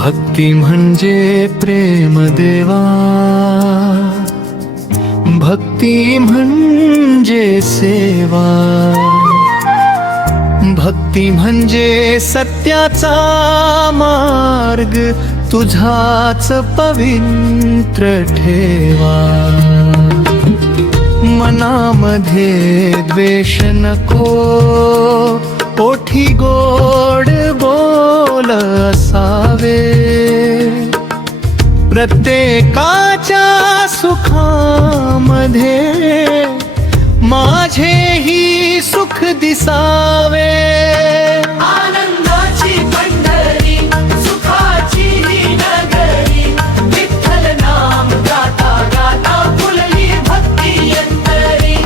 भक्ती म्हणजे प्रेम देवा, भक्ती म्हणजे सेवा, भक्ती म्हणजे सत्याचा मार्ग तुझाच पवित्र ठेवा. मनामध्ये द्वेष नको, ओठी गोड बोल असावे, प्रत्येकाच्या सुखामध्ये माझेही सुख दिसावे. आनंदाची पंढरी, सुखाची ही नगरी, विठ्ठल नाम गाता गाता फुलली भक्ती अंतरी.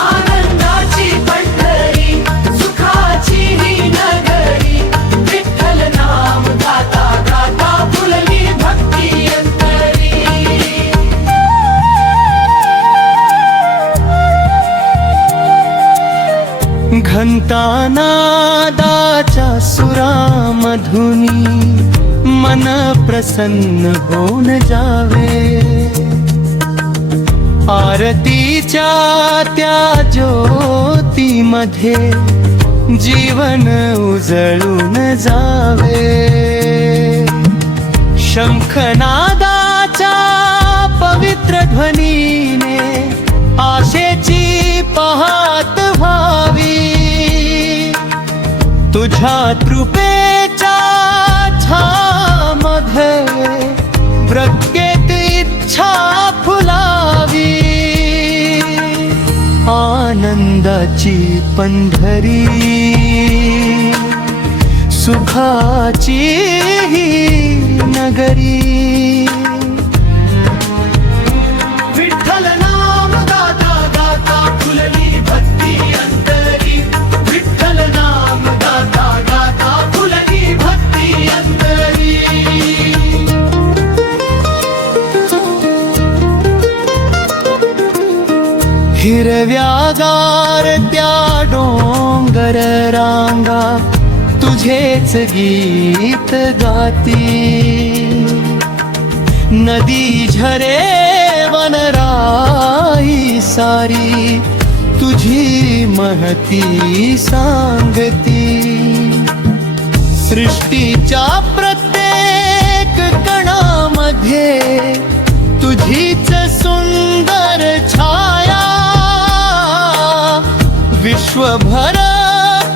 आनंदाची पंढरी, सुखाची ही नगरी, विठ्ठल नाम गाता गाता फुलली भक्ती अंतरी. घंटानादाच्या सुरामधुनी मन प्रसन्न होऊन जावे, आरतीच्या त्या ज्योतीमध्ये जीवन उजळून जावे. शंखनादाच्या पवित्र ध्वनीने आशेची पहात व्हावी, तुझ्या कृपेच्या छामध्ये प्रत्येक इच्छा फुलावी. आनंदाची पंढरी, सुखाची ही नगरी, विठ्ठल नाम गाता गाता फुलली भक्ती अंतरी. विठ्ठल नाम गाता गाता फुलली भक्ती अंतरी. हिरव्यागार त्या डोंगर रांगा तुझेच गीत गाती, नदी झरे वनराई सारी तुझी महती सांगती. सृष्टीच्या प्रत्येक कणामध्ये तुझीच सुंदर छाया, विश्वभर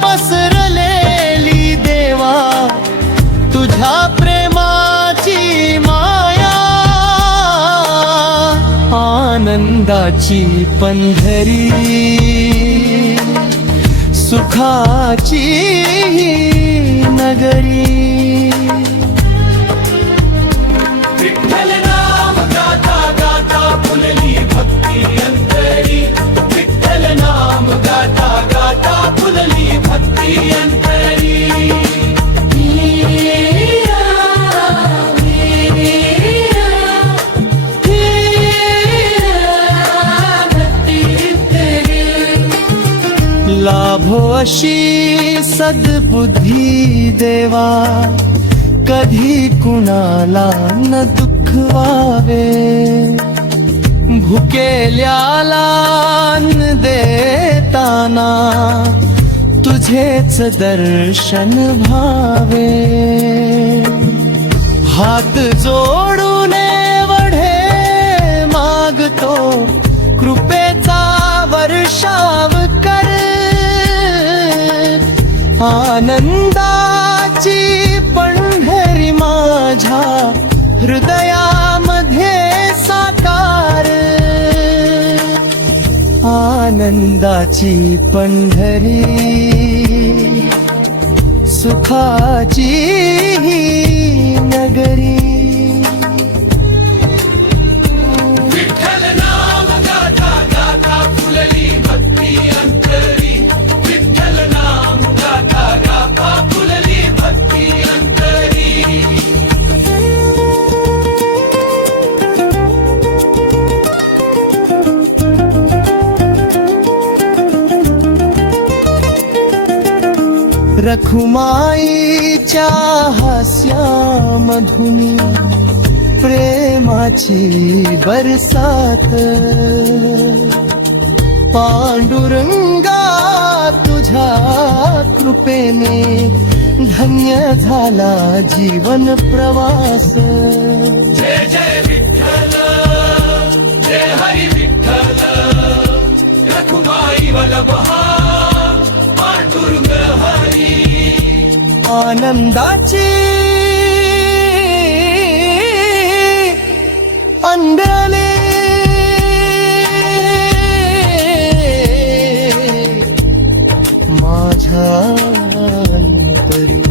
पसरलेली देवा तुझ्या प्रेमाची माया. आनंदाची पंढरी, सुखाची ही नगरी. विठ्ठल नाम गाता गाता फुलली भक्ती अंतरी. विठ्ठल नाम गाता गाता फुलली भक्ती अंतरी. लाभो अशी सद्बुद्धी देवा, कधी कुणाला न दुखवावे. भुकेल्याला अन्न देताना तुझेच दर्शन भावे. हात जोडून वढे मागतो, कृपेचा वर्षाव कर. आनंदाची पंढरी माझ्या हृदयामध्ये साकार. आनंदाची पंढरी, सुखाची ही नगरी. विठ्ठल नाम गाता गाता फुलली भक्ती अंतरी. विठ्ठल नाम गाता गाता फुलली भक्ती अंतरी. रखुमाईच्या हास्यामधुनी प्रेमाची बरसात पांडुरंगा तुझ्या कृपेने धन्य झाला जीवन प्रवास जय जय विठ्ठल जय हरी विठ्ठल रखुमाई वल्लभा पांडुरंग हरी आनंदाची अंडले माझ्या अंतरी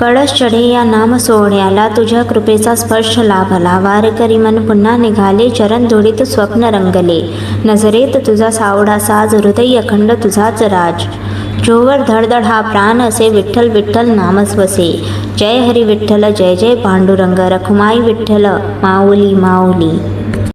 कळस चढे या नाम सोहळ्याला तुझ्या कृपेचा स्पर्श लाभला. वारकरी मन पुन्हा निघाले, चरण धुळीत स्वप्न रंगले. नजरेत तुझा सावडा साज, हृदय अखंड तुझाच राज. जोवर धडधड हा प्राण असे, विठ्ठल विठ्ठल नामच वसे. जय हरी विठ्ठल जय जय पांडुरंग, रखुमाई विठ्ठल माऊली माऊली.